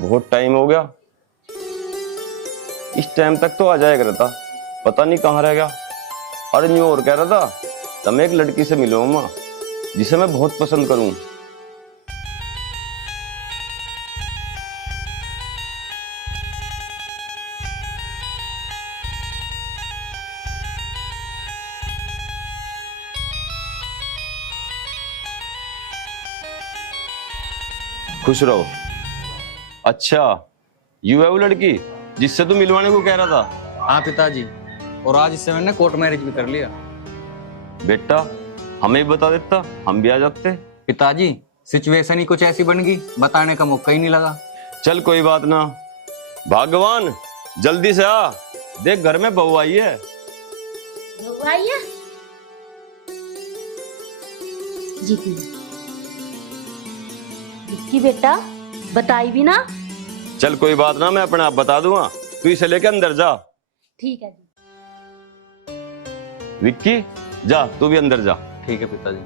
बहुत टाइम हो गया। इस टाइम तक तो आ जाया करता, पता नहीं कहाँ रह गया। अरे न्यू और कह रहा था, तब मैं एक लड़की से मिलूंगा जिसे मैं बहुत पसंद करूं। खुश रहो। अच्छा, यू है वो लड़की जिससे तू मिलवाने को कह रहा था? हाँ पिताजी, और आज इससे मैंने कोर्ट मैरिज भी कर लिया। बेटा, हमें भी बता देता, हम भी आ जाते। पिताजी, सिचुएशन ही कुछ ऐसी बन गई, बताने का मौका ही नहीं लगा। चल कोई बात ना। भगवान, जल्दी से आ, देख घर में बहू आई है। बहू आई है? जीती विक्की बेटा, बताई भी ना। चल कोई बात ना, मैं अपने आप बता दूंगा, तू इसे लेके अंदर जा। ठीक है जी। विक्की, जा तू भी अंदर जा। ठीक है पिताजी।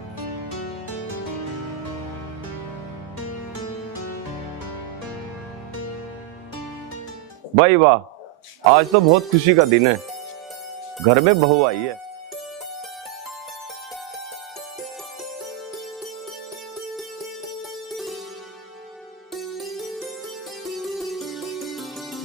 भाई वाह, आज तो बहुत खुशी का दिन है, घर में बहू आई है।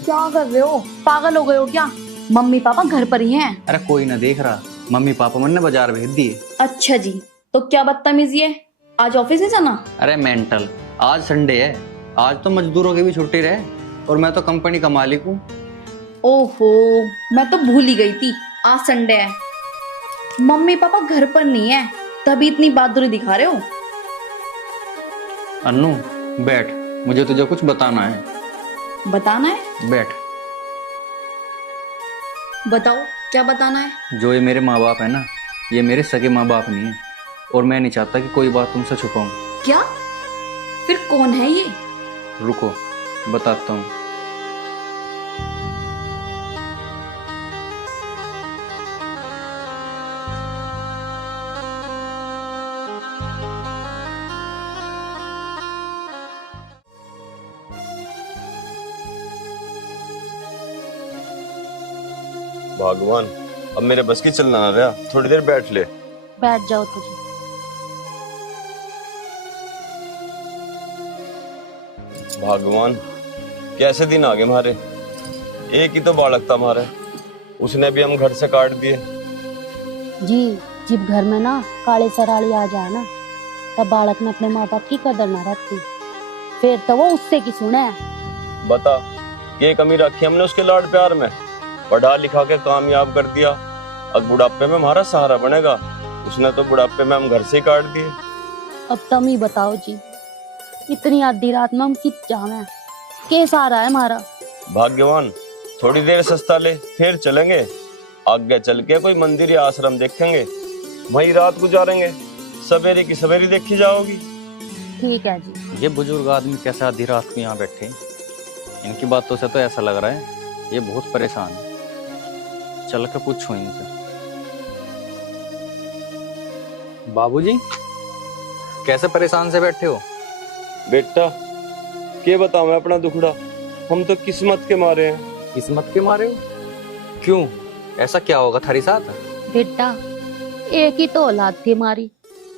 क्या कर रहे हो? पागल हो गए हो क्या? मम्मी पापा घर पर ही हैं। अरे कोई ना देख रहा, मम्मी पापा मन ने बाजार भेज दिए। अच्छा जी, तो क्या बदतमीजी है? आज ऑफिस नहीं जाना? अरे मेंटल, आज संडे है, आज तो मजदूरों की भी छुट्टी रहे, और मैं तो कंपनी का मालिक हूँ। ओहो, मैं तो भूल ही गई थी, आज संडे है। मम्मी पापा घर पर नहीं है, तभी इतनी बहादुरी दिखा रहे हो। अन्नू बैठ, मुझे तुझे कुछ बताना है। बताना है? बैठ। बताओ, क्या बताना है? जो ये मेरे माँ बाप है ना, ये मेरे सगे माँ बाप नहीं है, और मैं नहीं चाहता कि कोई बात तुमसे छुपाऊं। क्या? फिर कौन है ये? रुको, बताता हूँ। भगवान, अब मेरे बस की चलना ना रहा, थोड़ी देर बैठ ले। बैठ जाओ तुझे। भगवान, कैसे दिन आ गए हमारे। एक ही तो बालक था हमारे, उसने भी हम घर से काट दिए। जी, जब घर में ना काले सराली आ जाए ना, तब बालक में अपने माँ बाप की कदर ना रहती, फिर तो वो उससे की सुने। बता, ये कमी रखी हमने उसके लाड प्यार में, पढ़ा लिखा के कामयाब कर दिया, अब बुढ़ापे में हमारा सहारा बनेगा। उसने तो बुढ़ापे में हम घर से ही काट दिए। अब तुम ही बताओ जी, इतनी आधी रात में हम कित जावे, के सहारा है हमारा? भाग्यवान, थोड़ी देर सस्ता ले, फिर चलेंगे। आगे चल के कोई मंदिर या आश्रम देखेंगे, वहीं रात गुजारेंगे, सवेरे की सवेरी देखी जाओगी। ठीक है जी। ये बुजुर्ग आदमी कैसे आधी रात को यहाँ बैठे? इनकी बातों से तो ऐसा लग रहा है ये बहुत परेशान है। चल के पूछो इनसे। बाबूजी, कैसे परेशान से बैठे हो? बेटा, क्या बताऊं मैं अपना दुखड़ा, हम तो किस्मत के मारे हैं। किस्मत के मारे हो? क्यों, ऐसा क्या होगा थारी साथ? बेटा, एक ही तो औलाद थी हमारी,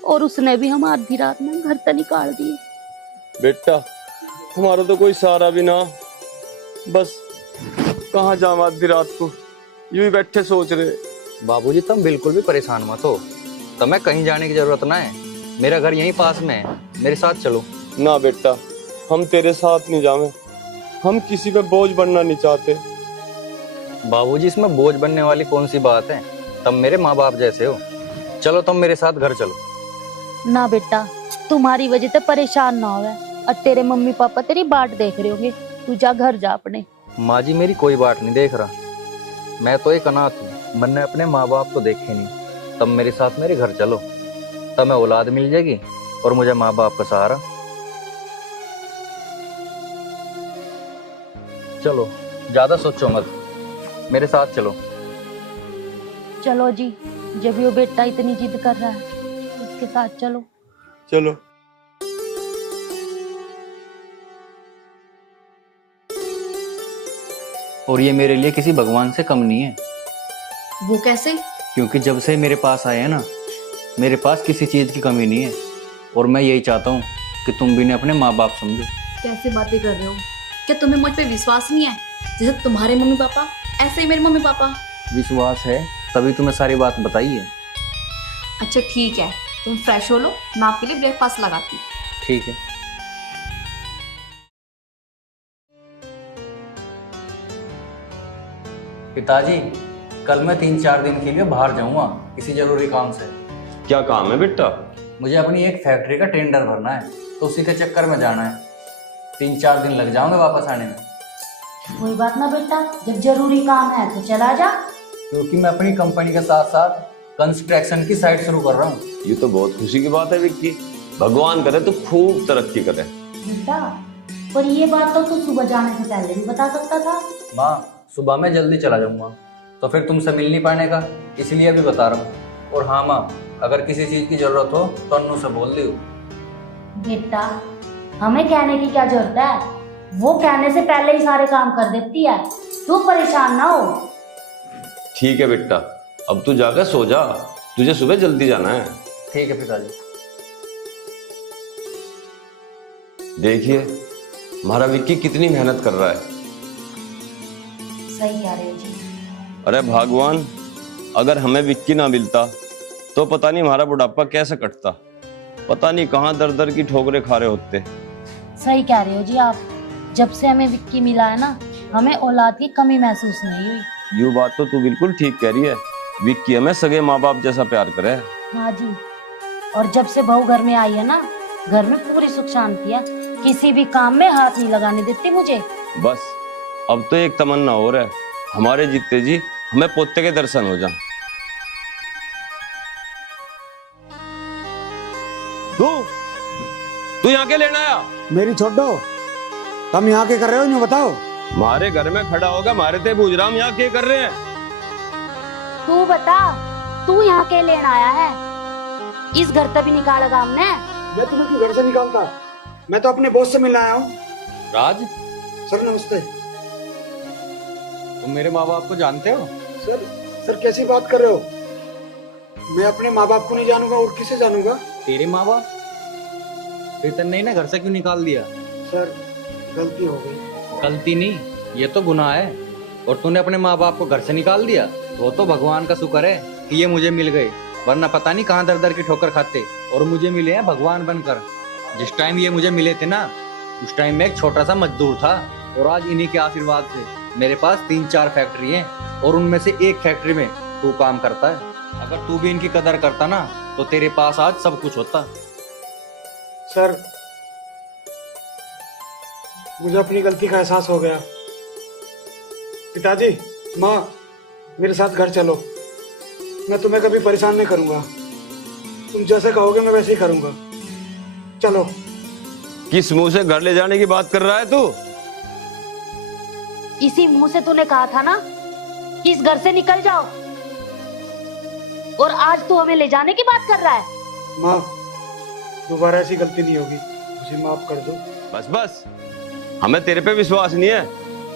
और उसने भी हम आधी रात में घर से निकाल दिए। बेटा, हमारा तो कोई सहारा भी ना, बस कहाँ जाऊं आधी रात को, यूं ही बैठे सोच रहे। बाबूजी तुम बिल्कुल भी परेशान मत हो, तुम्हें कहीं जाने की जरूरत ना है, मेरा घर यहीं पास में है, मेरे साथ चलो। ना बेटा, हम तेरे साथ नहीं जावे, हम किसी पे बोझ बनना नहीं चाहते। बाबूजी, इसमें बोझ बनने वाली कौन सी बात है, तुम मेरे माँ बाप जैसे हो, चलो तुम मेरे साथ घर चलो। ना बेटा, तुम्हारी वजह से परेशान ना होवे, और तेरे मम्मी पापा तेरी बाट देख रहे होंगे, तू जा घर जा अपने। माँ जी, मेरी कोई बाट नहीं देख रहा, मैं तो एक अनाथ हूँ, मैंने अपने माँ बाप तो देखे नहीं। तब मेरे साथ मेरे घर चलो, तब मैं औलाद मिल जाएगी और मुझे माँ बाप का सहारा। चलो, ज्यादा सोचो मत, मेरे साथ चलो। चलो जी, जब वो बेटा इतनी जिद कर रहा है, उसके साथ चलो। चलो। और ये मेरे लिए किसी भगवान से कम नहीं है, वो कैसे? क्योंकि जब से मेरे पास आए हैं ना, मेरे पास किसी चीज़ की कमी नहीं है। और मैं यही चाहता हूँ कि तुम भी ने अपने माँ बाप समझो। कैसे बातें कर रहे हो? क्या तुम्हें मुझ पे विश्वास नहीं है? जैसे तुम्हारे मम्मी पापा ऐसे ही मेरे मम्मी पापा। विश्वास है तभी तुम्हें सारी बात बताई है। अच्छा ठीक है, तुम फ्रेश हो लो, मैं आपके लिए ब्रेकफास्ट लगाती हूँ। ठीक है। पिताजी, कल मैं 3-4 दिन के लिए बाहर जाऊंगा किसी जरूरी काम से। क्या काम है बेटा? मुझे अपनी एक फैक्ट्री का टेंडर भरना है, तो उसी के चक्कर में जाना है। 3-4 दिन लग जाओगे वापस आने में। कोई बात ना बेटा, जब जरूरी काम है तो चला जा। क्योंकि मैं अपनी कंपनी के साथ साथ कंस्ट्रक्शन की साइट शुरू कर रहा हूँ। ये तो बहुत खुशी की बात है विक्की। भगवान करे तो खूब तरक्की करे। बेटा, पर ये बात तो तू सुबह जाने से पहले भी बता सकता था। माँ, सुबह मैं जल्दी चला जाऊंगा तो फिर तुमसे मिल नहीं पाने का, इसलिए अभी बता रहा हूँ। और हाँ माँ, अगर किसी चीज़ की जरूरत हो तो अन्नू से बोल दियो। बेटा, हमें कहने की क्या जरूरत है, वो कहने से पहले ही सारे काम कर देती है, तू परेशान ना हो। ठीक है बेटा, अब तू जाकर सो जा, तुझे सुबह जल्दी जाना है। ठीक है पिताजी। देखिए हमारा विक्की कितनी मेहनत कर रहा है। सही कह रहे हो जी। अरे भगवान, अगर हमें विक्की ना मिलता तो पता नहीं हमारा बुढ़ापा कैसे कटता। पता नहीं कहाँ दर दर की ठोकरें खा रहे होते। सही कह रहे हो जी आप। जब से हमें विक्की मिला है ना, हमें औलाद की कमी महसूस नहीं हुई। ये बात तो तू बिल्कुल ठीक कह रही है। विक्की हमें सगे माँ बाप जैसा प्यार करे। हाँ जी, और जब से बहू घर में आई है ना, घर में पूरी सुख शांति है, किसी भी काम में हाथ नहीं लगाने देती मुझे। बस अब तो एक तमन्ना और है, हमारे जीते जी हमें पोते के दर्शन हो जाए। तू यहाँ के लेना आया? मेरी छोड़ो, तुम यहाँ के कर रहे हो यूँ बताओ। हमारे घर में खड़ा होगा मारे ते पूछ रहा हम यहाँ क्या कर रहे हैं। तू बता, तू यहाँ के लेने आया है? इस घर तभी निकालेगा हमने। मैं तुम्हें क्यों घर से निकालता? मैं तो अपने बॉस से मिलने आया हूँ। राज, सर नमस्ते। तुम मेरे माँ बाप को जानते हो? सर कैसी बात कर रहे हो? मैं अपने माँ बाप को नहीं जानूंगा और किसे जानूंगा? तेरे माँ बाप? फिर तन्ने ही ना घर से क्यों निकाल दिया? सर गलती हो गई। गलती नहीं, ये तो गुनाह है। और तूने अपने माँ बाप को घर से निकाल दिया, वो तो भगवान का शुक्र है कि ये मुझे मिल गए, वरना पता नहीं कहाँ दर दर की ठोकर खाते। और मुझे मिले हैं भगवान बनकर। जिस टाइम ये मुझे मिले थे ना, उस टाइम में एक छोटा सा मजदूर था, और आज इन्हीं के आशीर्वाद से मेरे पास 3-4 फैक्ट्री हैं, और उनमें से एक फैक्ट्री में तू काम करता है। अगर तू भी इनकी कदर करता ना, तो तेरे पास आज सब कुछ होता। सर मुझे अपनी गलती का एहसास हो गया। पिताजी, माँ, मेरे साथ घर चलो। मैं तुम्हें कभी परेशान नहीं करूंगा। तुम जैसे कहोगे मैं वैसे ही करूंगा। चलो। किस मुंह से घर ले जाने की बात कर रहा है तू? इसी मुंह से तूने कहा था ना कि इस घर से निकल जाओ, और आज तू हमें ले जाने की बात कर रहा है। माँ, दोबारा ऐसी गलती नहीं होगी, मुझे माफ कर दो। बस बस, हमें तेरे पे विश्वास नहीं है।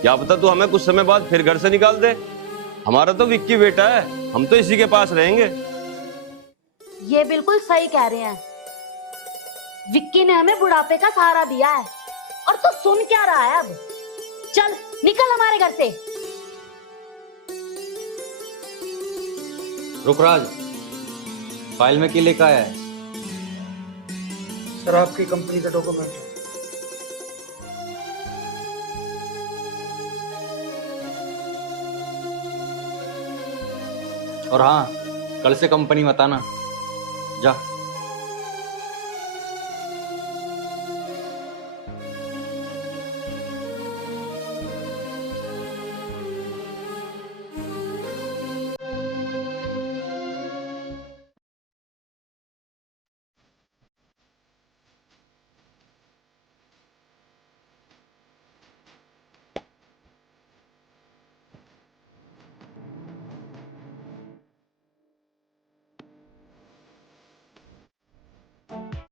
क्या पता तू हमें कुछ समय बाद फिर घर से निकाल दे। हमारा तो विक्की बेटा है, हम तो इसी के पास रहेंगे। ये बिल्कुल सही कह रहे हैं। विक्की ने हमें बुढ़ापे का सहारा दिया है, और तू सुन क्या रहा है अब? चल निकल हमारे घर से। रुकराज, फाइल में क्या लेकर आया है? सर आपकी कंपनी का डॉक्यूमेंट। और हाँ, कल से कंपनी मत आना। जा।